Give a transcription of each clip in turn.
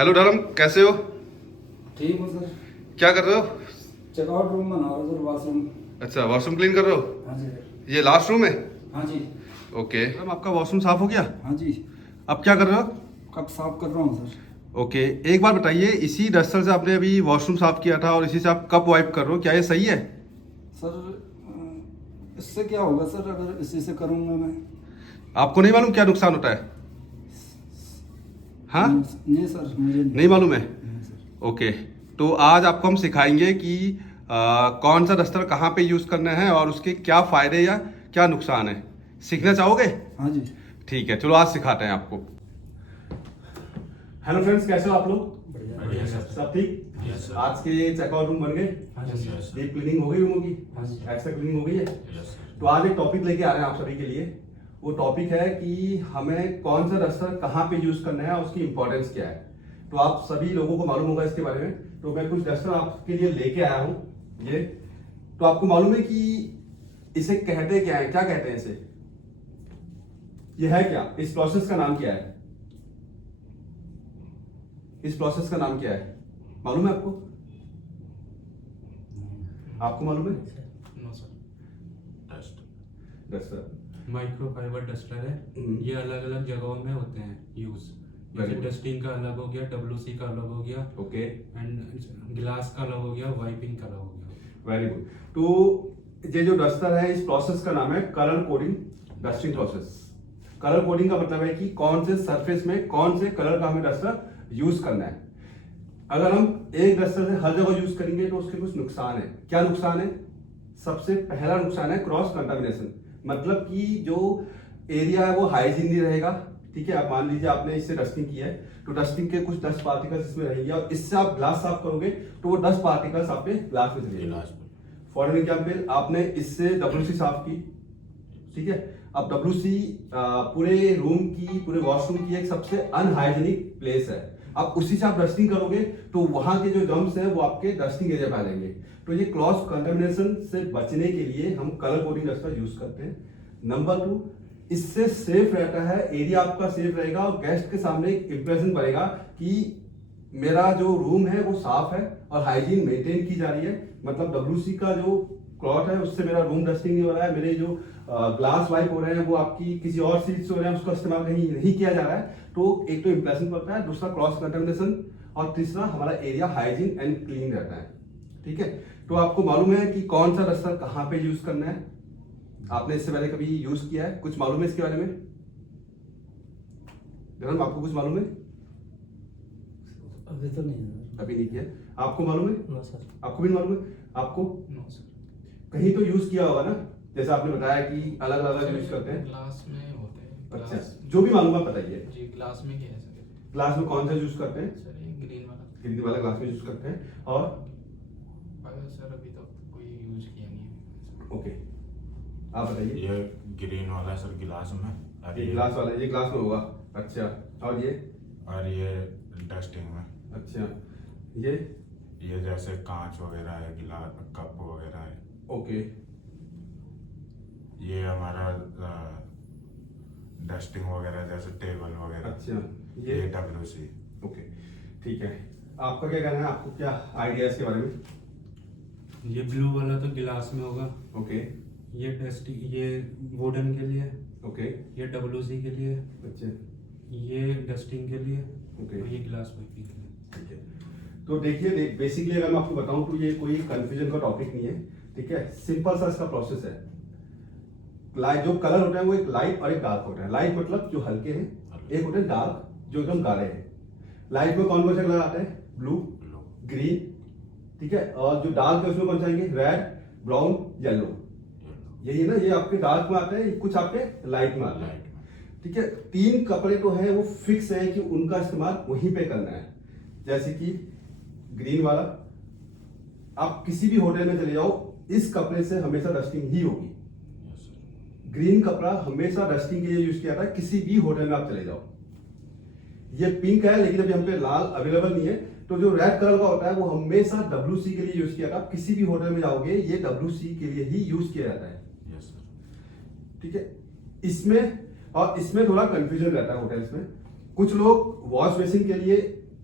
Hello धर्म, कैसे हो? ठीक हूँ सर। क्या कर रहे हो? चेकआउट रूम बना रहा हूँ सर, वॉशरूम। अच्छा, वॉशरूम क्लीन कर रहे हो? हाँ जी सर। ये लास्ट रूम है? हाँ जी। ओके धर्म, आपका वॉशरूम साफ हो गया? हाँ जी, अब क्या कर रहे हो? कब साफ कर रहा हूँ सर। ओके, एक बार बताइए, इसी डस्टर से आपने अभी वॉशरूम साफ किया था और इसी से आप कप वाइप कर रहे हो, क्या ये सही है? सर इससे क्या होगा सर अगर इसी से करूँगा मैं? आपको नहीं मालूम क्या नुकसान होता है? हाँ, जी सर, मुझे नहीं मालूम है? नहीं सर। ओके, तो आज आपको हम सिखाएंगे कि कौन सा डस्टर कहाँ पे यूज़ करना है और उसके क्या फ़ायदे या क्या नुकसान है। सीखना चाहोगे? हाँ जी। ठीक है, चलो आज सिखाते हैं आपको। हेलो फ्रेंड्स, कैसे हो आप लोग? बढ़िया सर। सब ठीक? Yes sir. आज के चेकआउट रूम बन गए? हाँ जी सर। यस डीप क्लीनिंग हो गई रूमों की? हाँ जी। एक्स्ट्रा क्लीनिंग हो गई है? Yes sir. तो आज एक टॉपिक लेके आ रहे हैं आप सभी के लिए। वो टॉपिक है कि हमें कौन सा डस्टर कहाँ पे यूज करना है और उसकी इंपॉर्टेंस क्या है। तो आप सभी लोगों को मालूम होगा इसके बारे में। तो मैं कुछ डस्टर आपके लिए लेके आया हूँ ये। तो आपको मालूम है कि इसे कहते क्या है, क्या कहते हैं इसे? ये है क्या? इस प्रोसेस का नाम क्या है? इस प्रोसेस का नाम क्या है? मालूम है आपको? आपको मालूम है? No sir. Test. Duster microfiber duster है। हम्म। ये अलग अलग जगहों में होते हैं यूज। Very जैसे good. डस्टिंग का अलग हो गया, डब्ल्यूसी का अलग हो गया ओके, एंड गिलास का अलग हो गया, वाइपिंग का अलग हो गया। Very good. तो ये जो डस्टर है, इस प्रोसेस का नाम है colour coding dusting process. Colour coding का मतलब है कि कौन से सरफेस में कौन से कलर का हमें डस्टर यूज करना है। अगर हम एक डस्टर से हर जगह यूज करेंगे तो उसके कुछ नुकसान है। क्या नुकसान है? सबसे पहला नुकसान है क्रॉस कंटामिनेशन। मतलब कि जो एरिया है वो हाइजीन नहीं रहेगा। ठीक है, आप मान लीजिए आपने इससे डस्टिंग की है तो डस्टिंग के कुछ डस्ट पार्टिकल्स इसमें रहेंगे और इससे आप ग्लास साफ करोगे तो वो डस्ट पार्टिकल्स आपके ग्लास में चले गिलास में। फॉर एग्जाम्पल, आपने इससे डब्ल्यूसी साफ की, ठीक है। अब डब्ल्यूसी पूरे रूम की, पूरे वॉशरूम की एक सबसे अनहाइजीनिक प्लेस है। अब उसी से आप डस्टिंग करोगे तो वहां के जो जर्म्स हैं वो आपके डस्टिंग एरिया में आ जाएंगे। तो ये क्रॉस कंटामिनेशन से बचने के लिए हम कलर कोडिंग डस्टर यूज करते हैं। नंबर 2, इससे सेफ रहता है, एरिया आपका सेफ रहेगा और गेस्ट के सामने एक इंप्रेशन पड़ेगा कि मेरा जो रूम है वो साफ है और हाइजीन मेंटेन की जा रही है। मतलब डब्ल्यूसी का जो क्लॉथ है उससे मेरा रूम डस्टिंग नहीं हो रहा है, मेरे जो ग्लास वाइप हो रहे हैं वो आपकी किसी और चीज से हो रहे हैं, उसका इस्तेमाल कहीं नहीं किया जा रहा है। तो एक तो इंप्रेशन पड़ता है, दूसरा क्रॉस कंटामिनेशन और तीसरा हमारा एरिया हाइजीन एंड क्लीन रहता है। ठीक है, तो आपको मालूम है कि कौन सा डस्टर कहाँ पे यूज करना है। आपने इससे पहले कभी यूज किया है? कुछ मालूम है इसके बारे में? धर्म, आपको कुछ मालूम है? अभी तो नहीं सर। अभी नहीं किया। आपको मालूम है? No sir. आपको भी मालूम है? आपको नो सर। कहीं तो यूज किया होगा ना, जैसे आपने बताया कि अलग अलग यूज करते हैं। ग्लास में होते हैं। अच्छा, ग्लास। जो भी मालूम है बताइए। जी, ग्लास में क्या है सर? ग्लास में कौन सा यूज करते हैं? सर ये ग्रीन वाला। ग्रीन वाला ग्लास में यूज करते हैं। और सर अभी तक कोई यूज किया नहीं है। ओके, आप बताइए। ये ग्रीन वाला सर गिलास में। और ये ग्लास वाला, ये ग्लास में होगा। अच्छा, और ये? और ये डस्टिंग में। अच्छा, ये? ये जैसे कांच वगैरह है, गिलास कप वगैरह है। ओके, ये हमारा डस्टिंग वगैरह जैसे टेबल वगैरह। अच्छा, ये ये? डब्ल्यूसी। ओके, ठीक है। आपका क्या कहना है? आपको क्या आइडिया है इसके बारे में? ये ब्लू वाला तो गिलास में होगा। ओके, ये डस्टिंग, ये वुडन के लिए, ओके, ये डब्ल्यूसी के लिए, अच्छा, ये डस्टिंग के लिए ओके, और ये गिलास वाइपिंग के लिए। ठीक है। तो देखिए, बेसिकली अगर मैं आपको बताऊं तो ये कोई कंफ्यूजन का टॉपिक नहीं है। ठीक है, सिंपल सा इसका प्रोसेस है। लाइट जो कलर होता है वो एक लाइट और एक डार्क होता है। लाइट मतलब जो हल्के हैं, एक होते हैं डार्क जो एकदम गाढ़े हैं। लाइट में कौन कौन से कलर आते हैं? ब्लू, ग्रीन, ठीक है। और जो डार्क है उसमें कौन से आएंगे? Red, brown, yellow. यही है ना, ये आपके डार्क में आते हैं, कुछ आपके लाइट में आते हैं। लाइट में। ठीक है, 3 कपड़े तो है वो फिक्स है कि उनका इस्तेमाल वहीं पे करना है। जैसे कि ग्रीन वाला, आप किसी भी होटल में चले जाओ, इस कपड़े से हमेशा डस्टिंग ही होगी। Yes sir. ग्रीन कपड़ा हमेशा डस्टिंग के लिए यूज किया था, किसी भी होटल में आप चले जाओ। ये पिंक है लेकिन अभी हम पे लाल अवेलेबल नहीं है। तो जो रेड कलर का होता है वो हमेशा डब्ल्यूसी के लिए यूज किया था। किसी भी होटल में जाओगे ये डब्ल्यूसी के लिए ही यूज किया जाता है। Yes sir. ठीक है, इसमें थोड़ा कंफ्यूजन रहता है होटल्स में। कुछ लोग वॉश बेसिन के लिए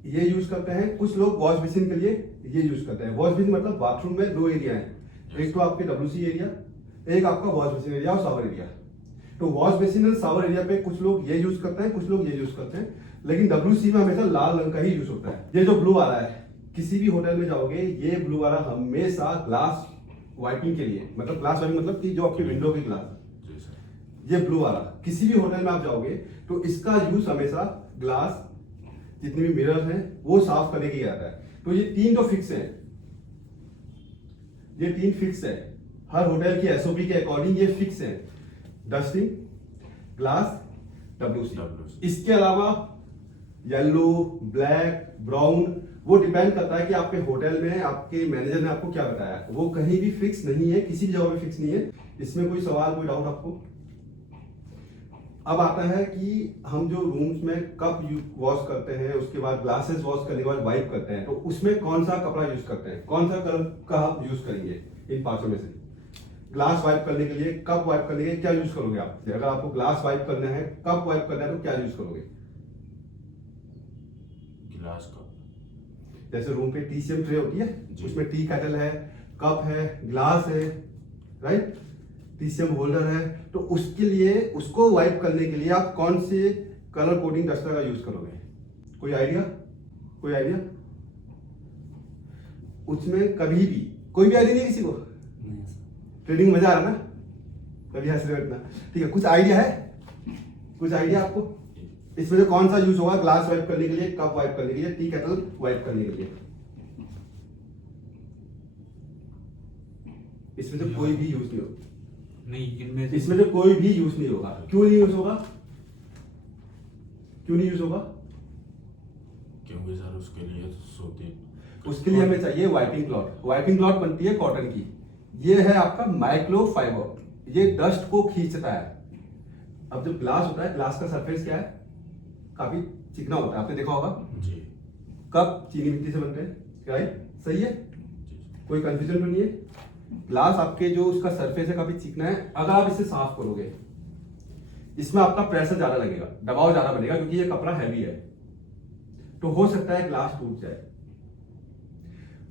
ये यूज करते हैं, कुछ लोग वॉश बेसिन के लिए ये यूज करते हैं। वॉश बेसिन मतलब बाथरूम में दो एरिया हैं, एक तो आपके WC एरिया, एक आपका वॉश बेसिन एरिया और शावर एरिया। तो वॉश बेसिन और शावर एरिया पे कुछ लोग ये यूज करते हैं, कुछ लोग ये यूज करते हैं, लेकिन WC में हमेशा लाल रंग का ही यूज होता है। ये जो ब्लू वाला है, किसी भी होटल में जाओगे ये ब्लू वाला हमेशा ग्लास वाइपिंग के लिए, मतलब ग्लास वाइपिंग मतलब कि जो आपकी विंडो की ग्लास, जी सर। ये ब्लू वाला किसी भी होटल में आप जाओगे तो इसका यूज हमेशा ग्लास जितने भी मिरर हैं वो साफ करने के लिए आता है। तो ये तीन तो फिक्स है, ये तीन फिक्स है, हर होटल की SOP के अकॉर्डिंग ये फिक्स है, डस्टिंग, ग्लास, WC। इसके अलावा येलो, ब्लैक, ब्राउन वो डिपेंड करता है कि आपके होटल में आपके मैनेजर ने आपको क्या बताया, वो कहीं भी फिक्स नहीं है, किसी भी जगह पे फिक्स नहीं है। इसमें कोई सवाल, कोई डाउट आपको? अब आता है कि हम जो रूम्स में कप वॉश करते हैं, उसके बाद ग्लासेस वॉश करने के बाद वाइप करते हैं, तो उसमें कौन सा कपड़ा यूज करते हैं, कौन सा कलर का आप यूज करेंगे? इन पांचों में से ग्लास वाइप करने के लिए, कप वाइप करने के लिए क्या यूज करोगे आप? अगर आपको ग्लास वाइप करना है, कप वाइप करना है, तो क्या यूज करोगे? गिलास का। जैसे रूम पे TCM ट्रे होती है, जी। उसमें टी केटल है, कप है, ग्लास है, राइट, TCM होल्डर है, तो उसके लिए उसको वाइप करने के लिए आप कौन से कलर कोडिंग डस्टर का यूज करोगे? कोई आइडिया? कोई आइडिया? उसमें कभी भी कोई भी आइडिया नहीं है किसी को? नहीं सर। ट्रेडिंग मजा आ रहा ना, कभी हंस रहे हो इतना, ठीक है। कुछ आइडिया है, कुछ आइडिया आपको इसमें से कौन सा यूज होगा ग्लास वाइप करने के लिए, कप वाइप करने के लिए, टी केटल वाइप करने के लिए? इसमें से कोई भी यूज नहीं होगा, नहीं इनमें से इसमें से कोई भी यूज नहीं होगा। क्यों नहीं यूज होगा? क्यों नहीं यूज होगा? क्योंकि सर उसके लिए सूती, उसके लिए हमें चाहिए वाइपिंग क्लॉथ। वाइपिंग क्लॉथ बनती है कॉटन की, ये है आपका माइक्रो फाइबर, ये डस्ट को खींचता है। अब जब ग्लास होता है, ग्लास का सरफेस क्या है? काफी चिकना होता है, आपने देखा होगा। जी कप चीनी मिट्टी से बनते हैं, राइट, सही है, जी कोई कंफ्यूजन तो नहीं है। ग्लास आपके जो उसका सरफेस है काफी चिकना है, अगर आप इसे साफ करोगे इसमें आपका प्रेशर ज्यादा लगेगा, दबाव ज्यादा बनेगा, क्योंकि ये कपड़ा हैवी है, तो हो सकता है ग्लास टूट जाए।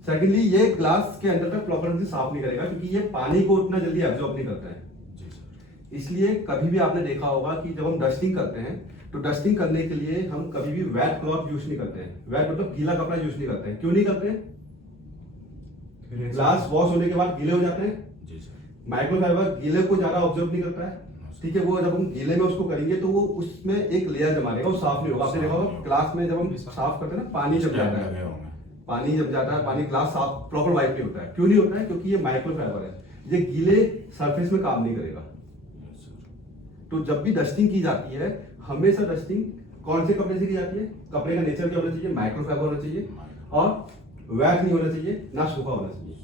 सेकेंडली, ये ग्लास के अंदर तक प्रॉपर से साफ नहीं करेगा, क्योंकि ये पानी को उतना जल्दी एब्जॉर्ब नहीं करता है। जी सर। इसलिए कभी भी आपने देखा होगा कि जब हम डस्टिंग करते हैं तो डस्टिंग करने के लिए हम कभी भी वेट क्लॉथ यूज नहीं करते हैं। वेट मतलब गीला कपड़ा यूज नहीं करते हैं। क्यों नहीं करते हैं? ग्लास वॉश होने के बाद गीले हो जाते हैं। जी सर। माइक्रोफाइबर गीले को ज्यादा ऑब्जर्व नहीं करता है, ठीक है। वो जब हम गीले में उसको करेंगे तो वो उसमें एक लेयर जमा रहेगा, वो साफ नहीं होगा। आपने देखा होगा ग्लास में जब हम साफ करते हैं ना, पानी जम जाता है, लगे होंगे। पानी जम जाता है, पानी ग्लास साफ प्रॉपर वाइप नहीं होता है। क्यों नहीं होता है? क्योंकि ये माइक्रोफाइबर है, ये गीले सरफेस में काम नहीं करेगा। Yes sir. तो जब भी डस्टिंग की जाती है, हमेशा डस्टिंग कौन से कपड़े से की जाती है? कपड़े का नेचर क्या होना चाहिए? माइक्रोफाइबर होना चाहिए, और वेट नहीं होना चाहिए, ना सूखा होना चाहिए।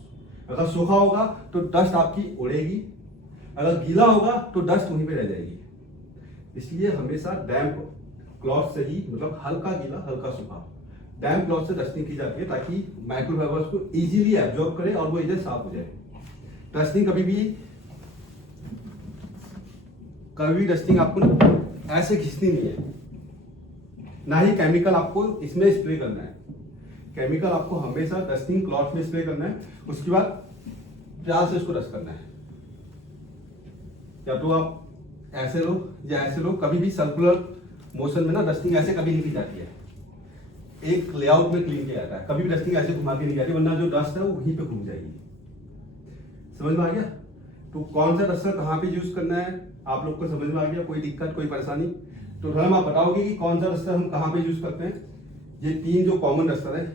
अगर सूखा होगा तो डस्ट आपकी उड़ेगी, अगर गीला होगा तो डस्ट वहीं पे रह जाएगी। इसलिए हमेशा डैम्प क्लॉथ से ही, मतलब हल्का गीला हल्का सूखा, डैम्प क्लॉथ से डस्टिंग की जाती है, ताकि माइक्रोफाइबर्स को इजीली एब्जॉर्ब करे और वो इधर साफ हो जाए। डस्टिंग कभी भी डस्टिंग आपको ऐसे खींचनी नहीं है, ना ही केमिकल आपको इसमें स्प्रे करना है। केमिकल आपको हमेशा डस्टिंग क्लॉथ में स्प्रे करना है, उसके बाद प्यार से उसको डस्ट करना है। या तो आप ऐसे लो या ऐसे लो, कभी भी सर्कुलर मोशन में ना डस्टिंग ऐसे कभी नहीं की जाती है, एक लेआउट में क्लीन किया जाता है। कभी भी डस्टिंग ऐसे घुमा के नहीं जाती, वरना जो डस्ट है वो वहीं पे घूम जाएगी। समझ में आ गया? तो कौन सा डस्टर कहाँ पे यूज करना है आप लोग को समझ में आ गया? कोई दिक्कत, कोई परेशानी? तो धर्म आप बताओगे कि कौन सा डस्टर हम कहाँ पे यूज करते हैं? ये तीन जो कॉमन डस्टर है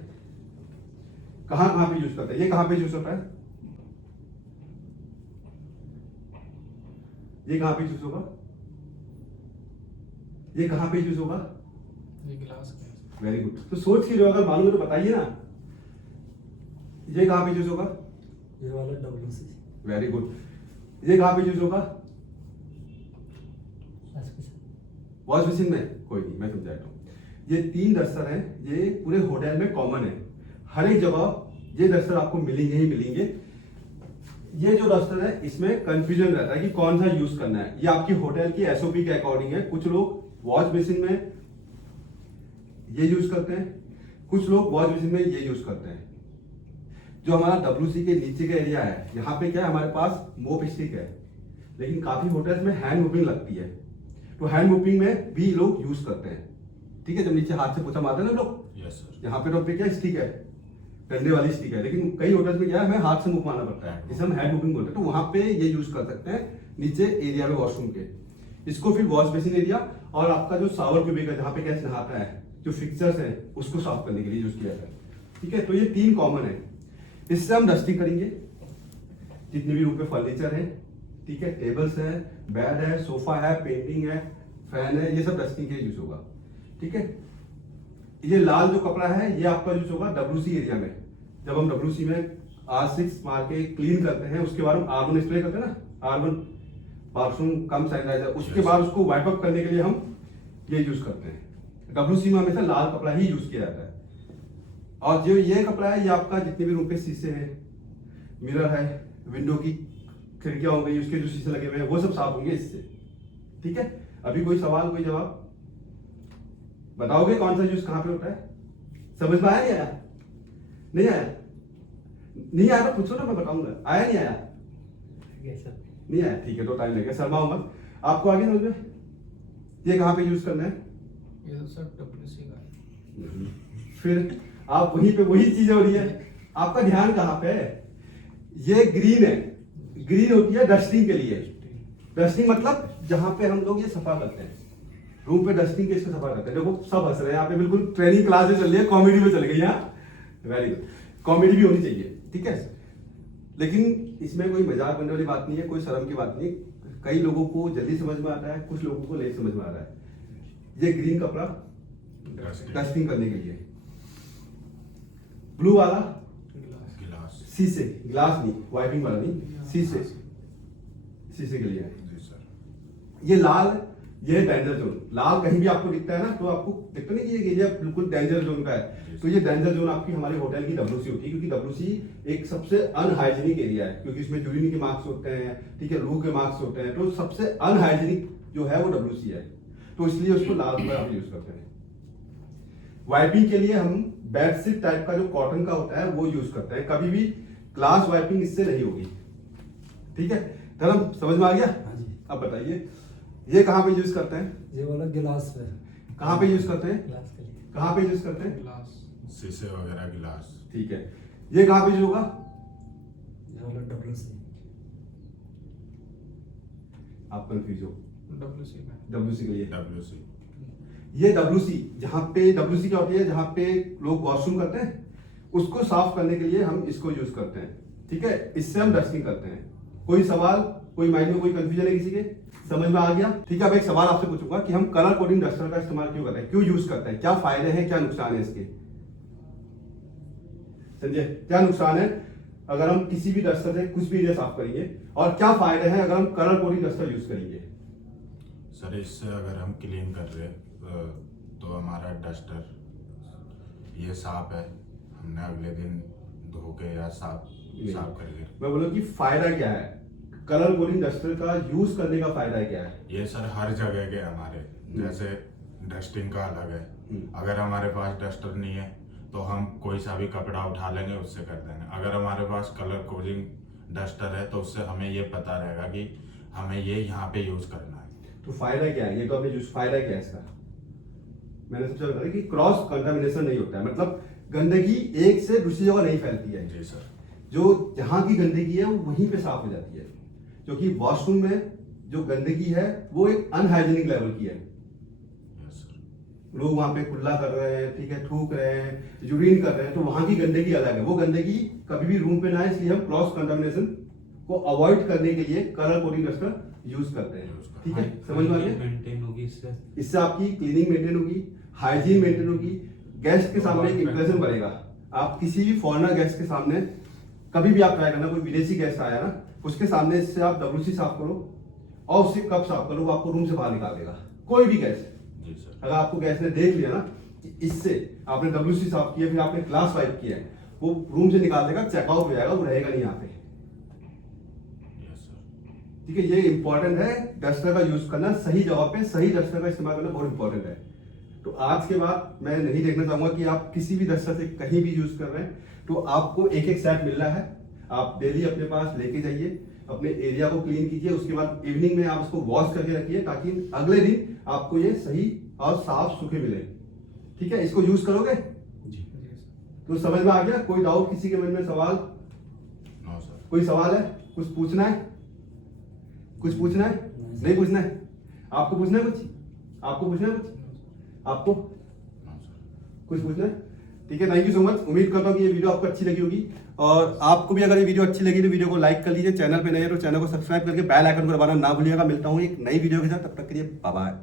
कहाँ कहाँ पे यूज करते हैं? ये कहाँ पे यूज होता है? ये कहाँ पे यूज होगा? ये कहाँ पे यूज होगा? ये गिलास में। Very good. तो सोच के जो अगर मालूम है तो बताइए ना, ये कहाँ पे यूज होगा? ये वाला WC। Very good. ये कहाँ पे यूज होगा? वॉश मशीन में? कोई नहीं, मैं समझाता हूँ। ये तीन डस्टर हैं, ये पूरे होटल में कॉमन है, हर एक जगह ये डस्टर आपको मिलेंगे ही मिलेंगे। ये जो डस्टर है इसमें कंफ्यूजन रहता है कि कौन सा यूज करना है। ये आपकी होटल की SOP के अकॉर्डिंग है। कुछ लोग वॉश बेसिन में ये यूज करते हैं, कुछ लोग वॉश बेसिन में ये यूज करते हैं। जो हमारा WC के नीचे का एरिया है, यहाँ पे क्या है, हमारे पास मोप स्टिक है, लेकिन काफी होटल्स में हैंड मूविंग लगती है, तो हैंड मूविंग में भी लोग यूज करते हैं। ठीक है, जब नीचे हाथ से पोछा मारते हैं ना लोग, यस सर। यहाँ पे तो पे क्या स्टिक है, डंडे वाली स्टिक है, लेकिन कई होटल्स में क्या है, हमें हाथ से मूव मारना पड़ता है, जिसे हम हैंड मूविंग बोलते हैं। तो वहां पे ये यूज कर सकते हैं नीचे एरिया में वॉशरूम के। इसको फिर वॉश बेसिन एरिया और आपका जो शावर क्यूबिक है, जहाँ पे गैस नहाता है, जो फिक्सचर्स है, उसको साफ करने के लिए यूज किया जाता है। ठीक है, तो ये 3 कॉमन है। इससे हम डस्टिंग करेंगे जितने भी रूम पे फर्नीचर है। ठीक है, टेबल्स है, बेड है, सोफा है, पेंटिंग है, फैन है, ये सब डस्टिंग के लिए यूज होगा। ठीक है, ये लाल जो कपड़ा है ये आपका यूज होगा WC एरिया में। जब हम WC में R6 मार के क्लीन करते हैं, उसके बाद हम R1 स्प्रे करते हैं ना, R1 बाथरूम कम सैनिटाइजर, उसके बाद उसको वाइप अप करने के लिए हम ये यूज करते हैं। WC में हमेशा लाल कपड़ा ही यूज किया जाता है। और जो ये कपड़ा है, ये आपका जितने भी रूम पे शीशे हैं, मिरर है, विंडो की खिड़कियां हो गई, उसके जो शीशे लगे हुए हैं, वो सब साफ होंगे इससे। ठीक है, अभी कोई सवाल, कोई जवाब बताओगे? कौन सा यूज कहाँ पे होता है? समझ में आया नहीं आया? नहीं आया? नहीं आया तो पूछो ना, मैं बताऊंगा। आया नहीं आया? नहीं आया, ठीक है, तो टाइम लगेगा, शर्माओ मत। आपको आगे समझ में? ये कहाँ पे यूज करना है? ये तो सर WC का है। फिर आप वहीं पे वही चीज हो रही है, आपका ध्यान कहाँ पे है? ये ग्रीन है, ग्रीन होती है डस्टिंग के लिए। डस्टिंग मतलब जहां पे हम लोग ये सफा करते हैं, रूम पे डस्टिंग के इसको सफा करते हैं। देखो सब हंस रहे हैं यहाँ पे, बिल्कुल ट्रेनिंग क्लासेस चल रही है, कॉमेडी में चल गई यहाँ। वेरी गुड, कॉमेडी भी होनी चाहिए। ठीक है, लेकिन इसमें कोई मजाक बनने वाली बात नहीं है, कोई शर्म की बात नहीं। कई लोगों को जल्दी समझ में आता है, कुछ लोगों को नहीं समझ में आ रहा है। ये ग्रीन कपड़ा डस्टिंग करने के लिए, ब्लू वाला गिलास। गिलास। शीशे, गिलास नहीं, वाइपिंग वाला नहीं, शीशे, शीशे के लिए है। जी सर। ये लाल, ये डेंजर जोन। लाल कहीं भी आपको दिखता है ना, तो आपको दिखता नहीं कि ये एरिया बिल्कुल डेंजर जोन का है। तो ये डेंजर जोन आपकी हमारे होटल की WC होती है, क्योंकि WC एक सबसे अनहाइजीनिक एरिया है, क्योंकि इसमें यूरिन के मार्क्स होते हैं, ठीक है, लू के मार्क्स होते हैं, तो सबसे अनहाइजीनिक जो है वो WC है, तो इसलिए उसको लाल कलर हम यूज करते हैं। वाइपिंग के लिए हम बेडशीट टाइप का जो कॉटन का होता है वो यूज करते हैं, कभी भी ग्लास वाइपिंग इससे नहीं होगी। ठीक है, धर्म समझ में आ गया? हाँ जी। अब बताइए, ये कहाँ पे यूज करते हैं? ये वाला गिलास पे, कहाँ पे यूज करते हैं? गिलास के लिए। कहाँ पे यूज करते हैं? गिलास। शीशे वगैरह गिलास। ठीक है, ये कहाँ पे यूज होगा? ये वाला WC। आप कंफ्यूज हो। WC का है। WC के लिए WC। ये WC, जहाँ पे WC क्या होती है, जहाँ पे लोग वॉशरूम करते हैं, उसको साफ करने के लिए हम इसको यूज करते हैं। ठीक है, इससे हम डस्टिंग करते हैं। कोई सवाल, कोई माइंड में कोई कंफ्यूजन है किसी के? समझ में आ गया? ठीक है, अब एक सवाल आपसे पूछूंगा कि हम कलर कोडिंग डस्टर का इस्तेमाल क्यों करते हैं, क्यों यूज करते हैं, क्या फायदे हैं, क्या नुकसान है इसके? संजय, क्या नुकसान है अगर हम किसी भी डस्टर से कुछ भी एरिया साफ करेंगे, और क्या फायदे हैं अगर हम कलर कोडिंग डस्टर यूज करेंगे? सर इससे अगर हम क्लीन कर रहे हैं तो हमारा डस्टर ये साफ है, हमने अगले दिन धो के या साफ करके। मैं बोलूं कि फायदा क्या है कलर कोडिंग डस्टर का यूज करने का? फायदा क्या है? ये सर हर जगह के हमारे, जैसे डस्टिंग का अलग है, अगर हमारे पास डस्टर नहीं है तो हम कोई सा भी कपड़ा उठा लेंगे उससे कर देंगे। अगर हमारे पास कलर कोडिंग डस्टर है तो उससे हमें ये पता रहेगा कि हमें ये यहाँ पे यूज करना है। तो फायदा क्या है? ये तो आपने यूज, फायदा क्या है इसका? मैंने सबसे पहले कि क्रॉस कंटामिनेशन नहीं होता है, मतलब गंदगी एक से दूसरी जगह नहीं फैलती है। जी सर। जो जहां की गंदगी है वो वहीं पे साफ हो जाती है, क्योंकि वॉशरूम में जो गंदगी है वो एक अनहाइजीनिक लेवल की है। Yes sir. लोग वहां पे कुल्ला कर रहे हैं, ठीक है, थूक रहे हैं, यूरिन कर रहे हैं, तो वहां की गंदगी अलग है। वो गंदगी कभी भी रूम पे ना आए, इसलिए हम क्रॉस कंटामिनेशन को अवॉइड करने के लिए कलर कोडिंग डस्टर यूज करते हैं। ठीक है, समझ में आ गया? मेंटेन होगी इससे। इससे आपकी क्लीनिंग मेंटेन होगी, हाइजीन मेंटेन होगी, गेस्ट के सामने एक इंप्रेशन बनेगा। आप किसी भी फॉरेनर गेस्ट के सामने कभी भी आप ट्राई करना, कोई विदेशी गेस्ट आया ना, उसके सामने इससे आप WC साफ करो और उससे कब साफ करो, वो आपको रूम से बाहर निकाल देगा। कोई भी गेस्ट, जी सर। अगर आपको गेस्ट ने देख लिया ना कि इससे आपने WC साफ किया, फिर आपने ग्लास वाइप किया है, वो रूम से निकाल देगा, चेकआउट हो जाएगा, वो रहेगा नहीं यहाँ पे। Yes sir. ठीक है, ये इंपॉर्टेंट है, डस्टर का यूज करना सही जगह पे, सही डस्टर का इस्तेमाल करना बहुत इंपॉर्टेंट है। तो आज के बाद मैं नहीं देखना चाहूंगा कि आप किसी भी डस्टर से कहीं भी यूज कर रहे हैं, तो आपको एक एक सेट मिल रहा है, आप डेली अपने पास लेके जाइए, अपने एरिया को क्लीन कीजिए, उसके बाद इवनिंग में आप उसको वॉश करके रखिए ताकि अगले दिन आपको ये सही और साफ सूखे मिले। ठीक है, इसको यूज करोगे? जी तो समझ में आ गया? कोई डाउट किसी के मन में, सवाल? No sir. कोई सवाल है? कुछ पूछना है? कुछ पूछना है? नहीं पूछना है? आपको पूछना है कुछ? आपको पूछना है कुछ? आपको नो सर। कुछ पूछना है? ठीक है, थैंक यू सो मच। उम्मीद करता हूँ कि ये वीडियो आपको अच्छी लगी होगी, और आपको भी अगर ये वीडियो अच्छी लगी तो वीडियो को लाइक कर लीजिए, चैनल पे नए हो तो चैनल को सब्सक्राइब करके बेल आइकन को दबाना ना भूलिएगा। मिलता हूँ एक नई वीडियो के साथ, तब तक के लिए बाय बाय।